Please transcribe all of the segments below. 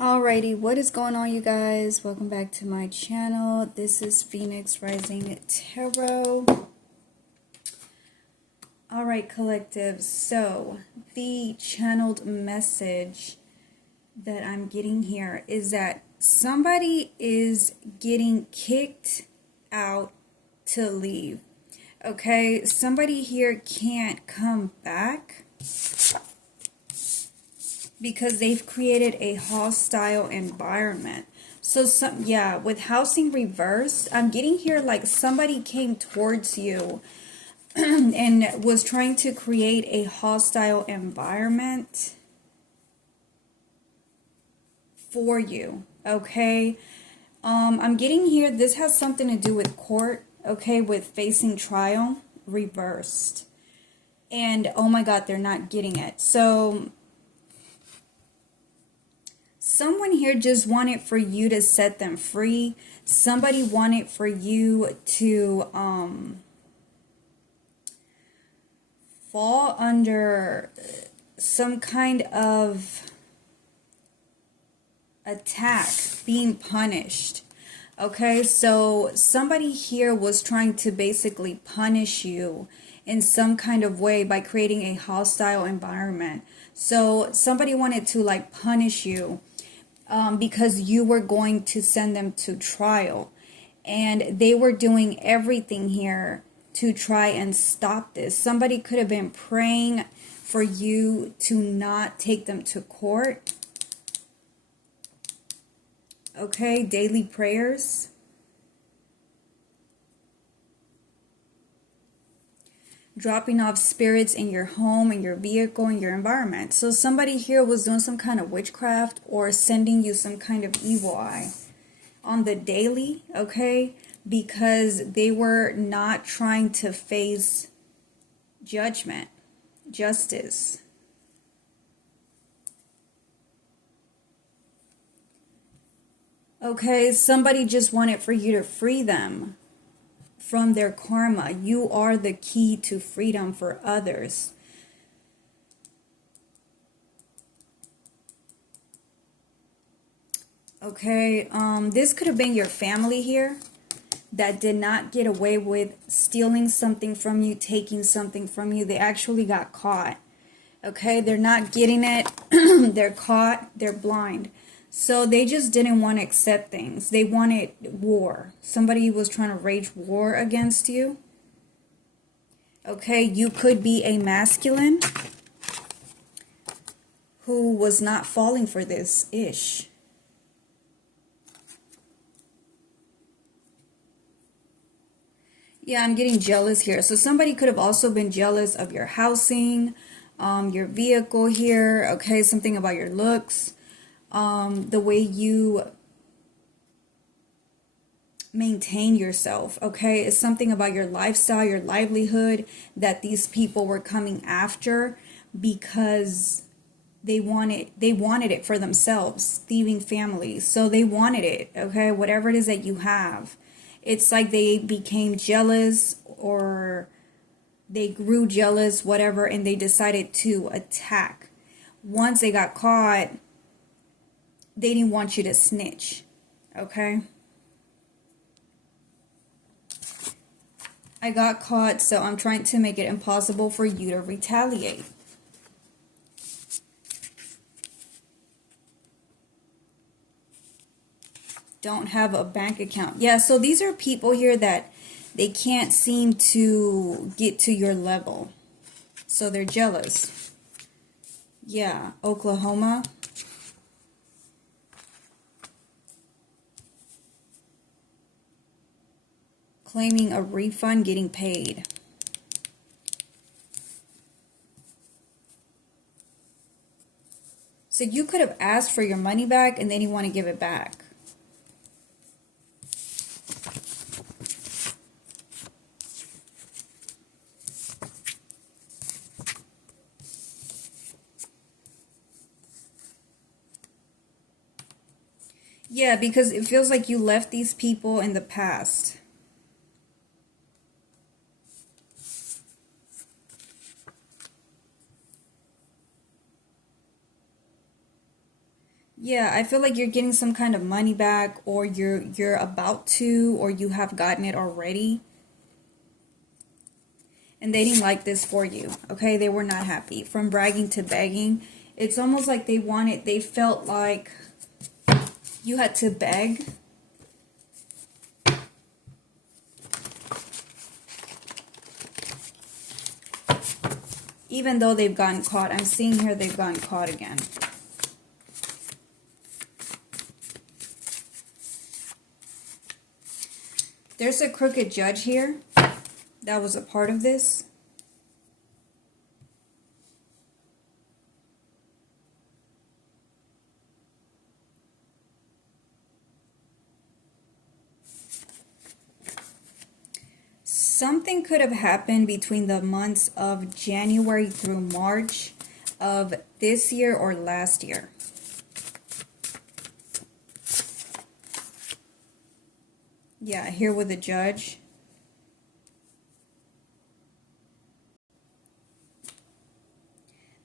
Alrighty, what is going on, you guys? Welcome back to my channel. This is Phoenix Rising Tarot. Alright, collective. So, the channeled message that I'm getting here is that somebody is getting kicked out to leave. Okay, somebody here can't come back because they've created a hostile environment. So with housing reverse, I'm getting here like somebody came towards you and was trying to create a hostile environment for you. Okay, I'm getting here, this has something to do with court, okay, with facing trial reversed. And oh my god, they're not getting it. So someone here just wanted for you to set them free. Somebody wanted for you to fall under some kind of attack, being punished. Okay, so somebody here was trying to basically punish you in some kind of way by creating a hostile environment. So somebody wanted to like punish you because you were going to send them to trial, and they were doing everything here to try and stop this. Somebody could have been praying for you to not take them to court. Okay, daily prayers. Dropping off spirits in your home, in your vehicle, in your environment. So somebody here was doing some kind of witchcraft or sending you some kind of evil eye on the daily, okay? Because they were not trying to face judgment, justice. Okay, somebody just wanted for you to free them from their karma. You are the key to freedom for others. Okay, this could have been your family here that did not get away with stealing something from you, taking something from you. They actually got caught. Okay, they're not getting it. They're caught. They're blind. So they just didn't want to accept things. They wanted war. Somebody was trying to wage war against you. Okay, you could be a masculine who was not falling for this ish. Yeah, I'm getting jealous here. So somebody could have also been jealous of your housing, your vehicle here. Okay, something about your looks. The way you maintain yourself, okay? It's something about your lifestyle, your livelihood that these people were coming after because they wanted it for themselves, thieving families. So they wanted it, okay? Whatever it is that you have. It's like they became jealous or they grew jealous, whatever, and they decided to attack. Once they got caught, they didn't want you to snitch, okay? I got caught, so I'm trying to make it impossible for you to retaliate. Don't have a bank account. Yeah, so these are people here that they can't seem to get to your level. So they're jealous. Yeah, Oklahoma. Claiming a refund, getting paid. So you could have asked for your money back and then you want to give it back. Yeah, because it feels like you left these people in the past. Yeah, I feel like you're getting some kind of money back, or you're about to, or you have gotten it already. And they didn't like this for you, okay? They were not happy. From bragging to begging, it's almost like they felt like you had to beg. Even though they've gotten caught. I'm seeing here they've gotten caught again. There's a crooked judge here that was a part of this. Something could have happened between the months of January through March of this year or last year. Yeah, here with the judge.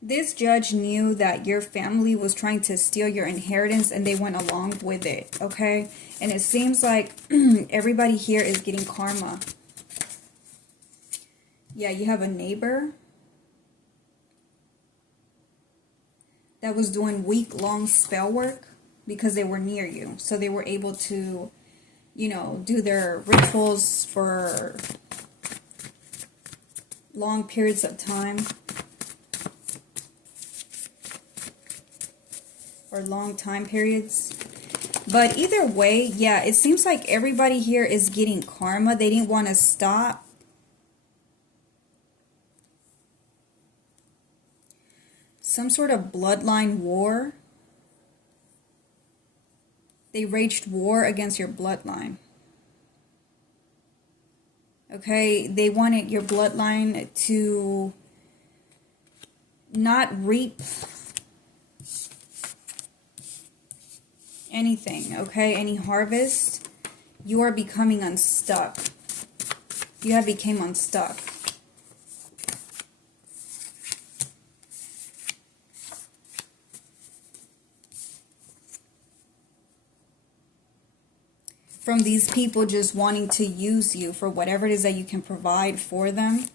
This judge knew that your family was trying to steal your inheritance and they went along with it, okay? And it seems like everybody here is getting karma. Yeah, you have a neighbor that was doing week-long spell work because they were near you. So they were able to, you know, do their rituals for long periods of time. Or long time periods. But either way, yeah, it seems like everybody here is getting karma. They didn't want to stop. Some sort of bloodline war. They waged war against your bloodline. Okay, they wanted your bloodline to not reap anything, okay? Any harvest. You are becoming unstuck. You have become unstuck. From these people just wanting to use you for whatever it is that you can provide for them.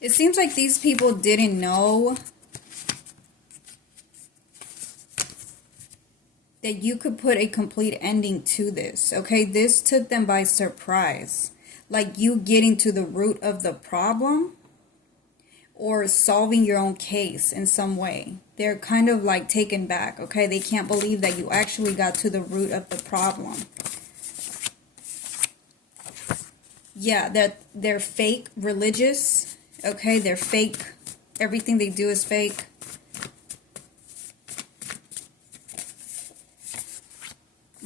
It seems like these people didn't know that you could put a complete ending to this, okay? This took them by surprise. Like you getting to the root of the problem or solving your own case in some way. They're kind of like taken back, okay? They can't believe that you actually got to the root of the problem. Yeah, that they're fake religious. Okay, they're fake. Everything they do is fake.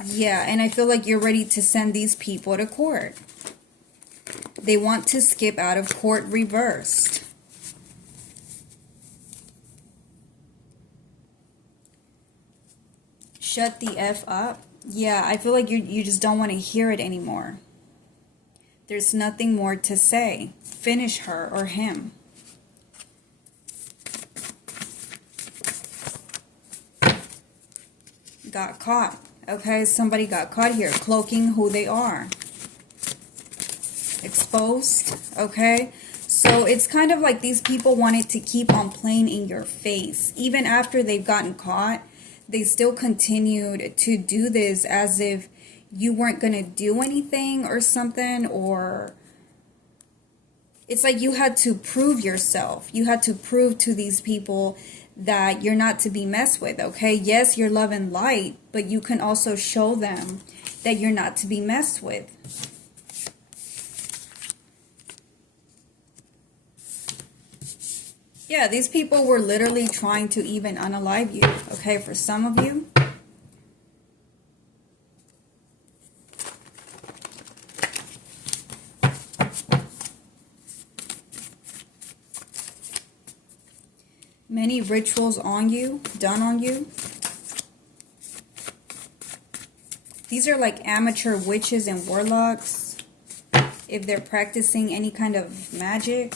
Yeah, and I feel like you're ready to send these people to court. They want to skip out of court reversed. Shut the F up. Yeah, I feel like you just don't want to hear it anymore. There's nothing more to say. Finish her or him. Got caught. Okay, somebody got caught here, cloaking who they are. Exposed. Okay, so it's kind of like these people wanted to keep on playing in your face. Even after they've gotten caught, they still continued to do this as if you weren't going to do anything or something, or it's like you had to prove yourself. You had to prove to these people that you're not to be messed with, okay? Yes, you're love and light, but you can also show them that you're not to be messed with. Yeah, these people were literally trying to even unalive you, okay? For some of you. Many rituals on you, done on you. These are like amateur witches and warlocks. If they're practicing any kind of magic.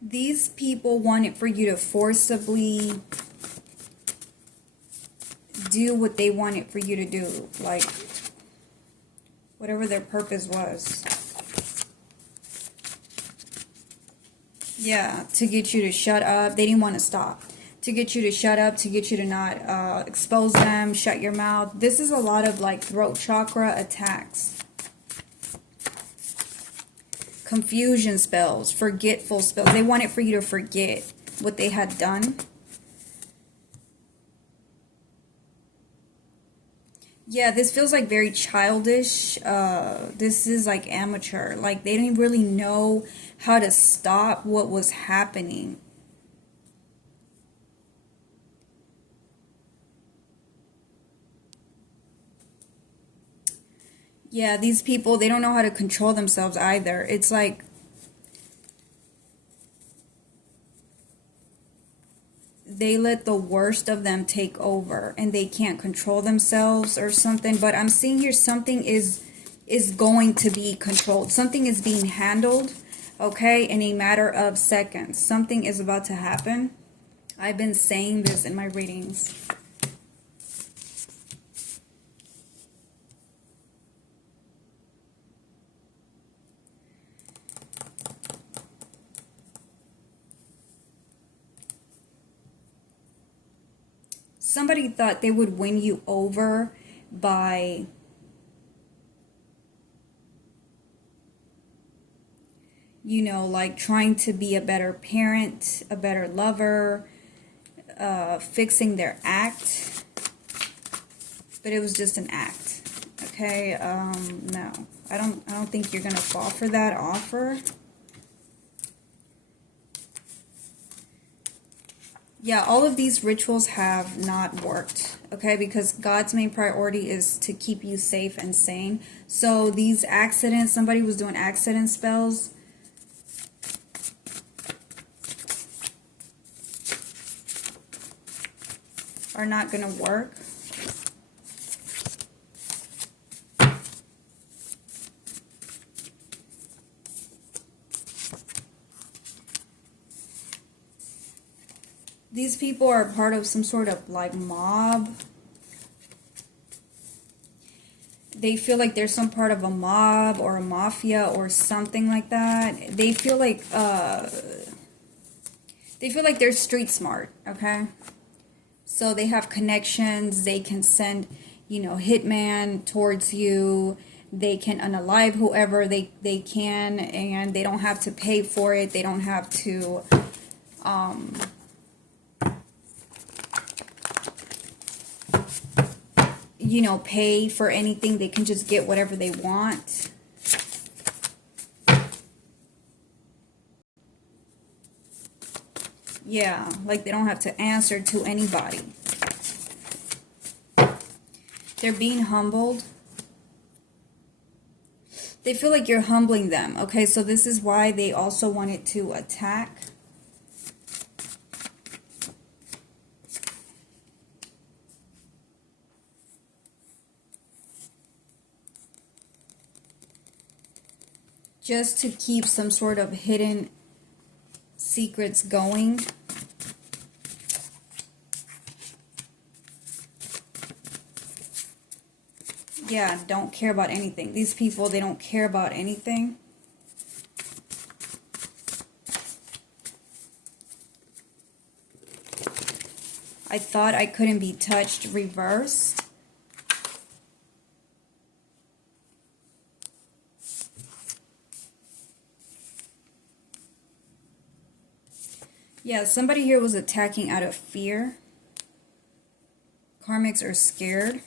These people want it for you to forcibly do what they want it for you to do. Like, whatever their purpose was. Yeah, to get you to shut up. They didn't want to stop. To get you to shut up, to get you to not expose them, shut your mouth. This is a lot of like throat chakra attacks. Confusion spells, forgetful spells. They want it for you to forget what they had done. Yeah, this feels like very childish. This is like amateur. Like they didn't really know how to stop what was happening. Yeah, these people, they don't know how to control themselves either. It's like they let the worst of them take over and they can't control themselves or something. But I'm seeing here something is going to be controlled. Something is being handled, okay, in a matter of seconds. Something is about to happen. I've been saying this in my readings. Somebody thought they would win you over by like trying to be a better parent, a better lover, fixing their act. But it was just an act. Okay, no. I don't think you're gonna fall for that offer. Yeah, all of these rituals have not worked, okay? Because God's main priority is to keep you safe and sane. So these accidents, somebody was doing accident spells. Are not going to work. These people are part of some sort of like mob. They feel like they're some part of a mob or a mafia or something like that. They feel like they're street smart, okay? So they have connections. They can send, hitman towards you. They can unalive whoever they can, and they don't have to pay for it. They don't have to pay for anything. They can just get whatever they want. Yeah, like they don't have to answer to anybody. They're being humbled. They feel like you're humbling them. Okay, so this is why they also wanted to attack. Just to keep some sort of hidden secrets going. Yeah, don't care about anything. These people, they don't care about anything. I thought I couldn't be touched, reversed. Yeah, somebody here was attacking out of fear. Karmics are scared.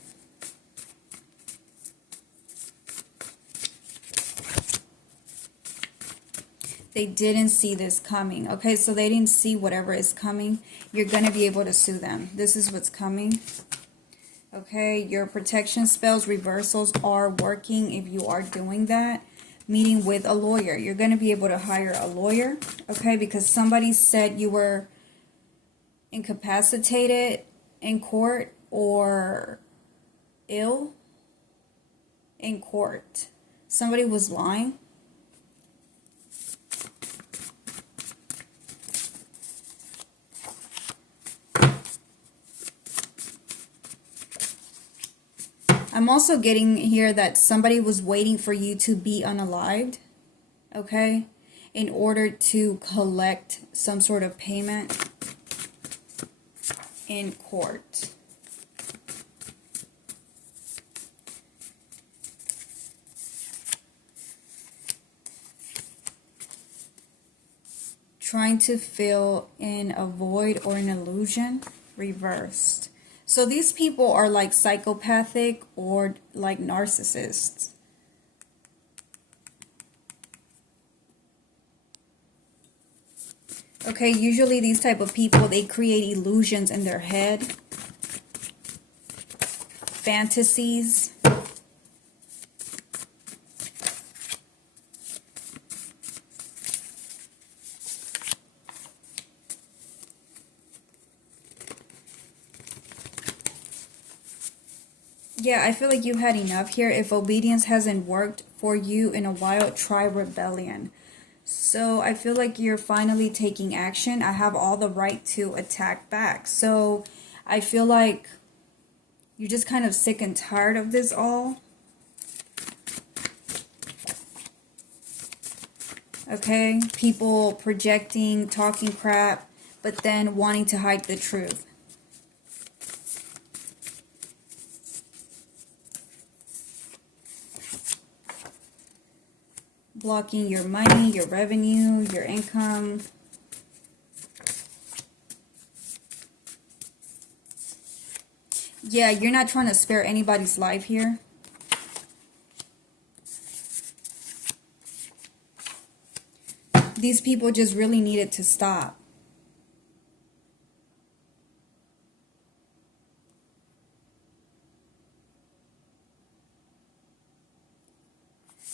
They didn't see this coming. Okay, so they didn't see whatever is coming. You're going to be able to sue them. This is what's coming. Okay, your protection spells, reversals are working if you are doing that. Meeting with a lawyer. You're going to be able to hire a lawyer, okay, because somebody said you were incapacitated in court or ill in court. Somebody was lying. I'm also getting here that somebody was waiting for you to be unalived, okay, in order to collect some sort of payment in court. Trying to fill in a void or an illusion, reversed. So these people are like psychopathic or like narcissists. Okay, usually these type of people, they create illusions in their head, fantasies. Yeah, I feel like you had enough here. If obedience hasn't worked for you in a while, try rebellion. So I feel like you're finally taking action. I have all the right to attack back. So I feel like you're just kind of sick and tired of this all. Okay? People projecting, talking crap, but then wanting to hide the truth. Blocking your money, your revenue, your income. Yeah, you're not trying to spare anybody's life here. These people just really needed to stop.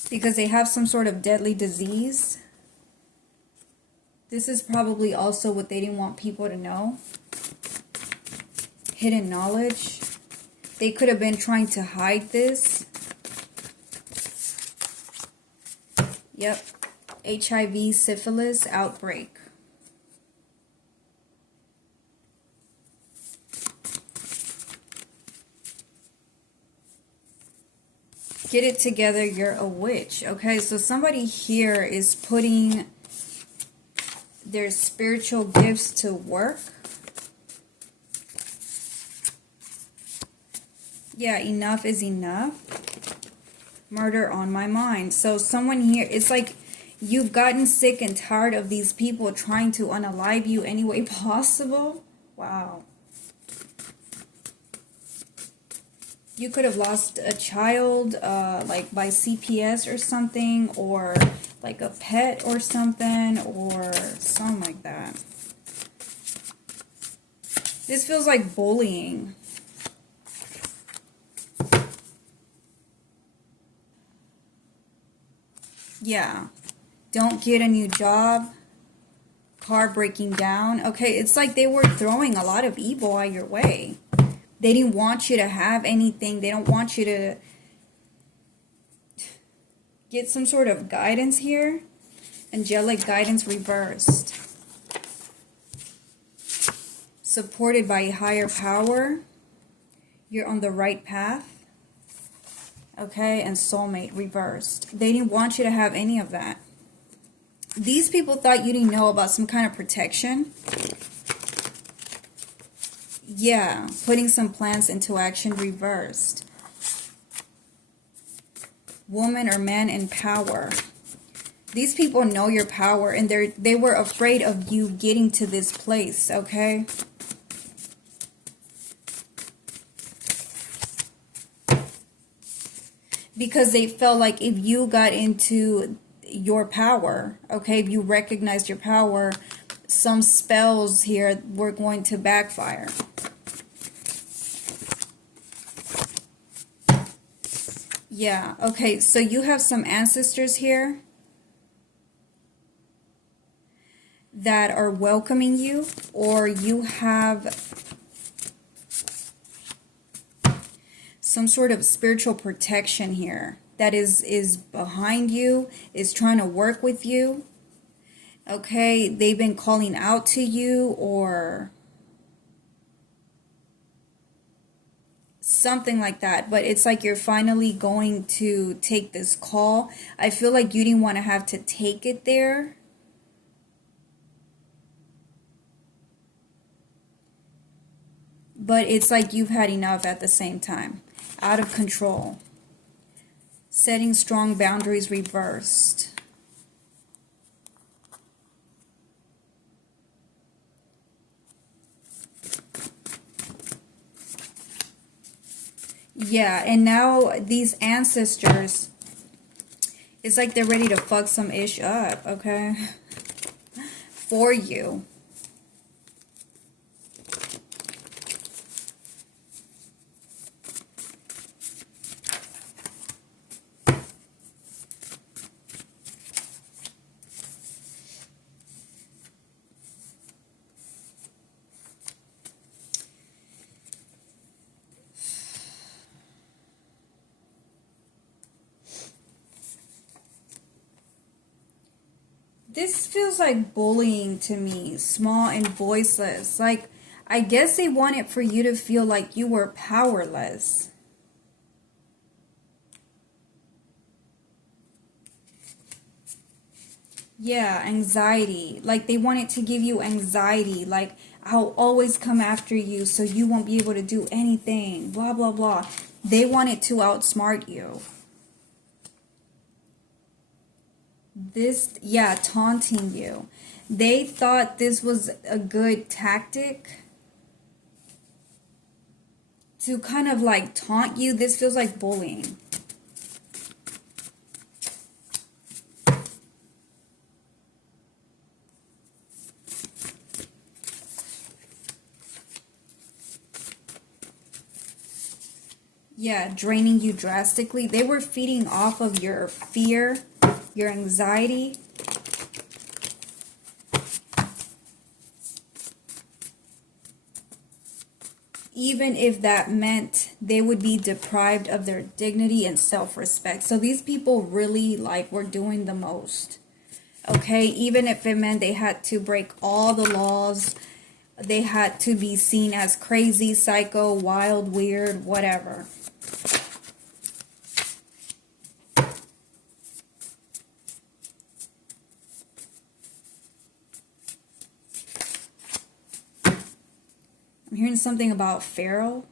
Because they have some sort of deadly disease. This is probably also what they didn't want people to know. Hidden knowledge. They could have been trying to hide this. Yep. HIV, syphilis outbreak. Get it together, you're a witch. Okay, so somebody here is putting their spiritual gifts to work. Yeah, enough is enough. Murder on my mind. So someone here, it's like you've gotten sick and tired of these people trying to unalive you any way possible. Wow. You could have lost a child, like by CPS or something, or like a pet or something, or something like that. This feels like bullying. Yeah. Don't get a new job. Car breaking down. Okay, it's like they were throwing a lot of evil out your way. They didn't want you to have anything. They don't want you to get some sort of guidance here. Angelic guidance reversed. Supported by a higher power. You're on the right path. Okay, and soulmate reversed. They didn't want you to have any of that. These people thought you didn't know about some kind of protection. Yeah, putting some plans into action reversed. Woman or man in power. These people know your power, and they were afraid of you getting to this place, okay? Because they felt like if you got into your power, okay, if you recognized your power, some spells here were going to backfire. Yeah, okay, so you have some ancestors here that are welcoming you, or you have some sort of spiritual protection here that is behind you, is trying to work with you. Okay, they've been calling out to you or something like that, but it's like you're finally going to take this call. I feel like you didn't want to have to take it there. But it's like you've had enough at the same time. Out of control. Setting strong boundaries reversed. Yeah, and now these ancestors, it's like they're ready to fuck some ish up, okay? For you. This feels like bullying to me, small and voiceless. Like, I guess they want it for you to feel like you were powerless. Yeah, anxiety. Like, they want it to give you anxiety. Like, I'll always come after you so you won't be able to do anything. Blah, blah, blah. They want it to outsmart you. This, yeah, taunting you. They thought this was a good tactic to kind of like taunt you. This feels like bullying. Yeah, draining you drastically. They were feeding off of your fear, your anxiety. Even if that meant they would be deprived of their dignity and self-respect. So these people really like were doing the most. Okay, even if it meant they had to break all the laws, they had to be seen as crazy, psycho, wild, weird, whatever. I'm hearing something about Pharaoh.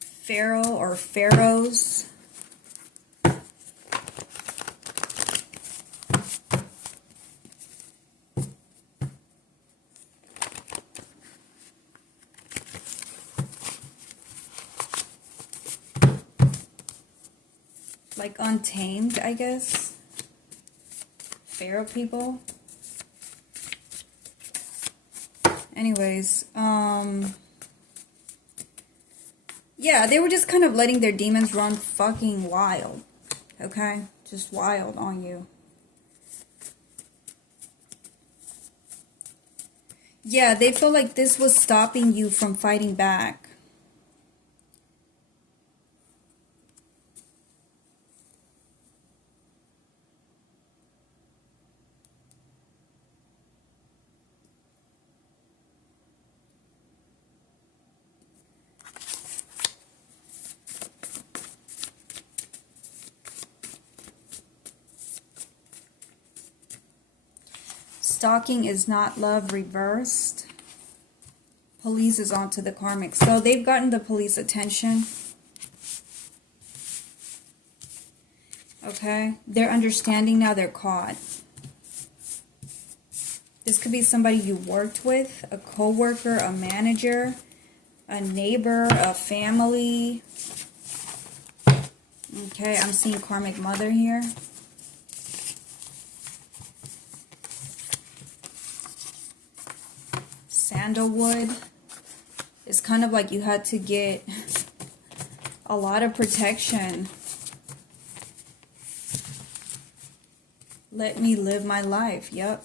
Pharaoh or pharaohs. Like untamed, I guess. Pharaoh people. Anyways, yeah, they were just kind of letting their demons run fucking wild. Okay? Just wild on you. Yeah, they felt like this was stopping you from fighting back. Stalking is not love reversed. Police is onto the karmic. So they've gotten the police attention. Okay? They're understanding now they're caught. This could be somebody you worked with, a coworker, a manager, a neighbor, a family. Okay, I'm seeing karmic mother here. Sandalwood. It's kind of like you had to get a lot of protection. Let me live my life. Yep.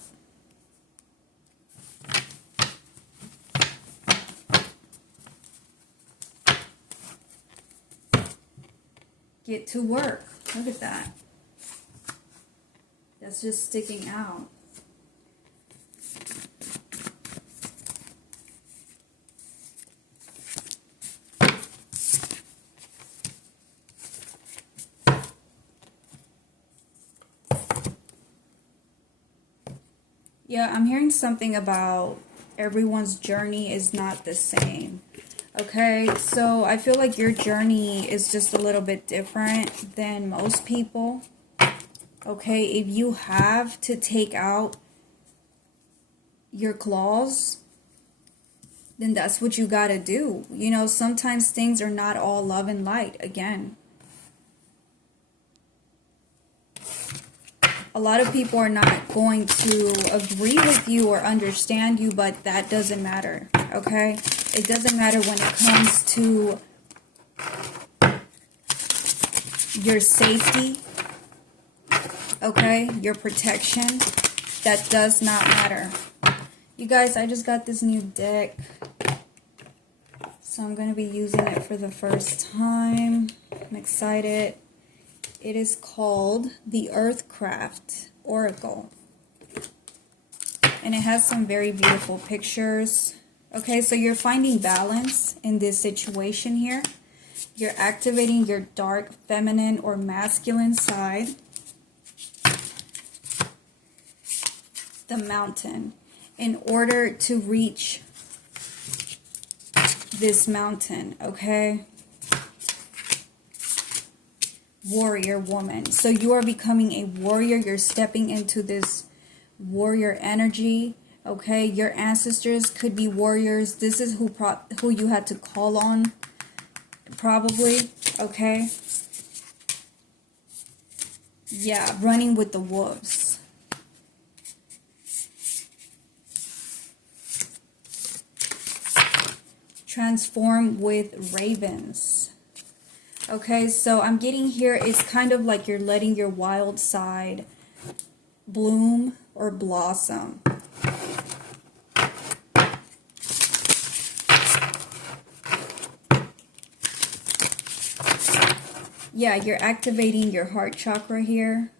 Get to work. Look at that. That's just sticking out. Yeah, I'm hearing something about everyone's journey is not the same. Okay, so I feel like your journey is just a little bit different than most people. Okay, if you have to take out your claws, then that's what you gotta do. You know, sometimes things are not all love and light again. A lot of people are not going to agree with you or understand you, but that doesn't matter, okay? It doesn't matter when it comes to your safety, okay? Your protection. That does not matter. You guys, I just got this new deck, so I'm going to be using it for the first time. I'm excited. It is called the Earthcraft Oracle. And it has some very beautiful pictures. Okay, so you're finding balance in this situation here. You're activating your dark feminine or masculine side. The Mountain. In order to reach this mountain, okay? Warrior woman. So you are becoming a warrior. You're stepping into this warrior energy. Okay, your ancestors could be warriors. This is who you had to call on, probably. Okay. Yeah, running with the wolves. Transform with ravens. Okay, so I'm getting here, it's kind of like you're letting your wild side bloom or blossom. Yeah, you're activating your heart chakra here.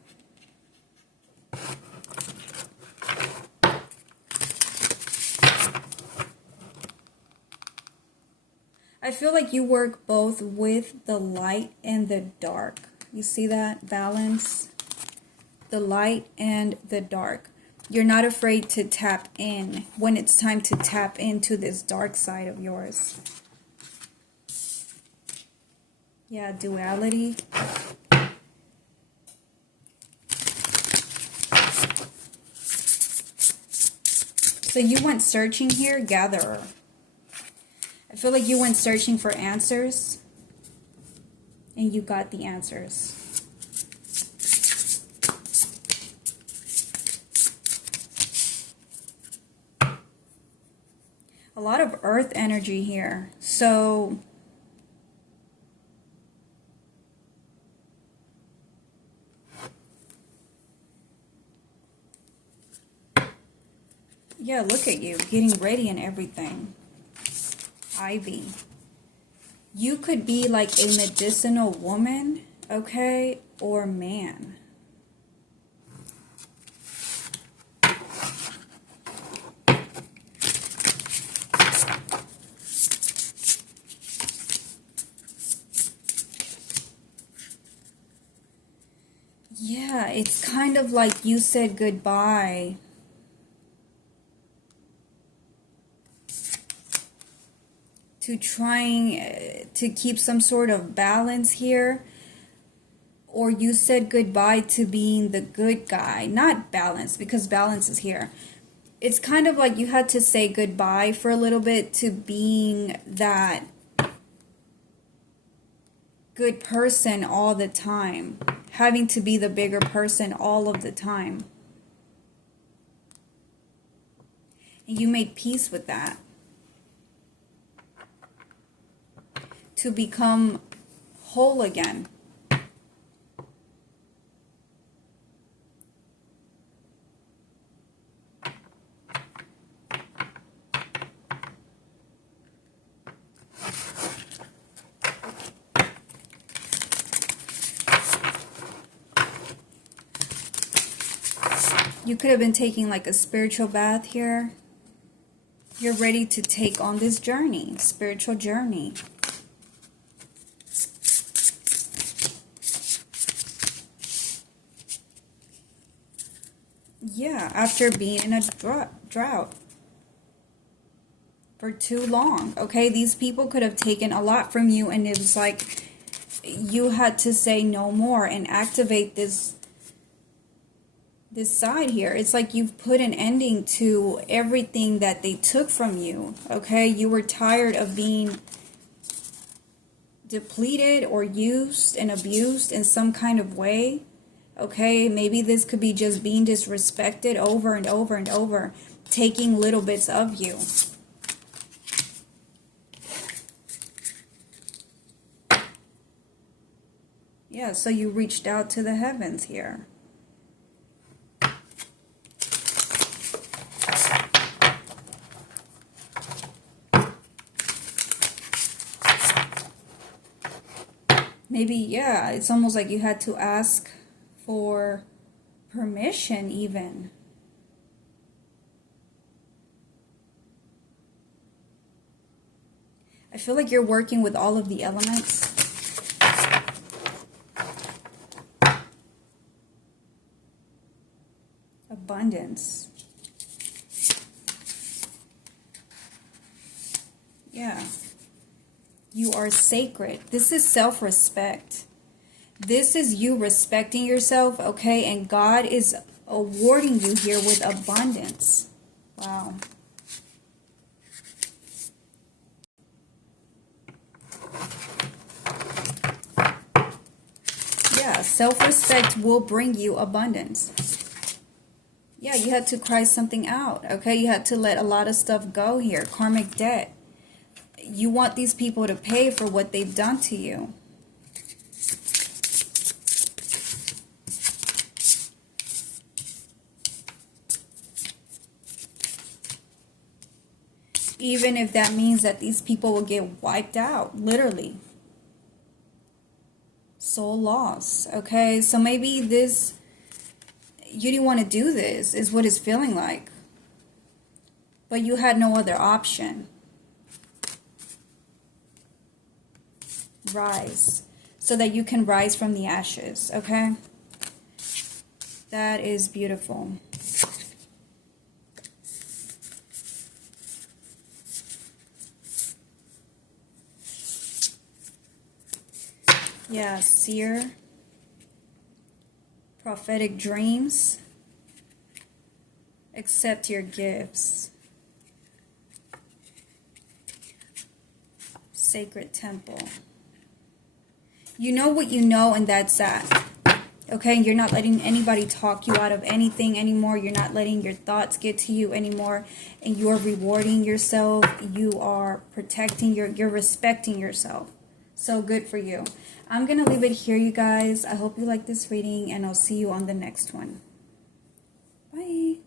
I feel like you work both with the light and the dark. You see that balance? The light and the dark. You're not afraid to tap in when it's time to tap into this dark side of yours. Yeah, duality. So you went searching here, gatherer. I feel like you went searching for answers, and you got the answers. A lot of earth energy here. So yeah, look at you getting ready and everything. Ivy. You could be like a medicinal woman, okay, or man. Yeah, it's kind of like you said goodbye to trying to keep some sort of balance here, or you said goodbye to being the good guy. Not balance, because balance is here. It's kind of like you had to say goodbye for a little bit to being that good person all the time, having to be the bigger person all of the time. And you made peace with that. to become whole again. You could have been taking like a spiritual bath here. You're ready to take on this journey, spiritual journey. Yeah, after being in a drought for too long. Okay, these people could have taken a lot from you, and it was like you had to say no more and activate this side here. It's like you've put an ending to everything that they took from you. Okay, you were tired of being depleted or used and abused in some kind of way. Okay, maybe this could be just being disrespected over and over and over, taking little bits of you. Yeah, so you reached out to the heavens here. Maybe, yeah, it's almost like you had to ask for permission even. I feel like you're working with all of the elements. Abundance. Yeah. You are sacred. This is self-respect. This is you respecting yourself, okay? And God is awarding you here with abundance. Wow. Yeah, self-respect will bring you abundance. Yeah, you had to cry something out, okay? You had to let a lot of stuff go here. Karmic debt. You want these people to pay for what they've done to you. Even if that means that these people will get wiped out, literally. Soul loss, okay? So maybe this, you didn't want to do this, is what it's feeling like. But you had no other option. Rise. So that you can rise from the ashes, okay? That is beautiful. Yeah, seer, prophetic dreams, accept your gifts, sacred temple. You know what you know, and that's that. Okay, you're not letting anybody talk you out of anything anymore. You're not letting your thoughts get to you anymore, and you're rewarding yourself. You are protecting you're respecting yourself. So good for you. I'm going to leave it here, you guys. I hope you like this reading, and I'll see you on the next one. Bye.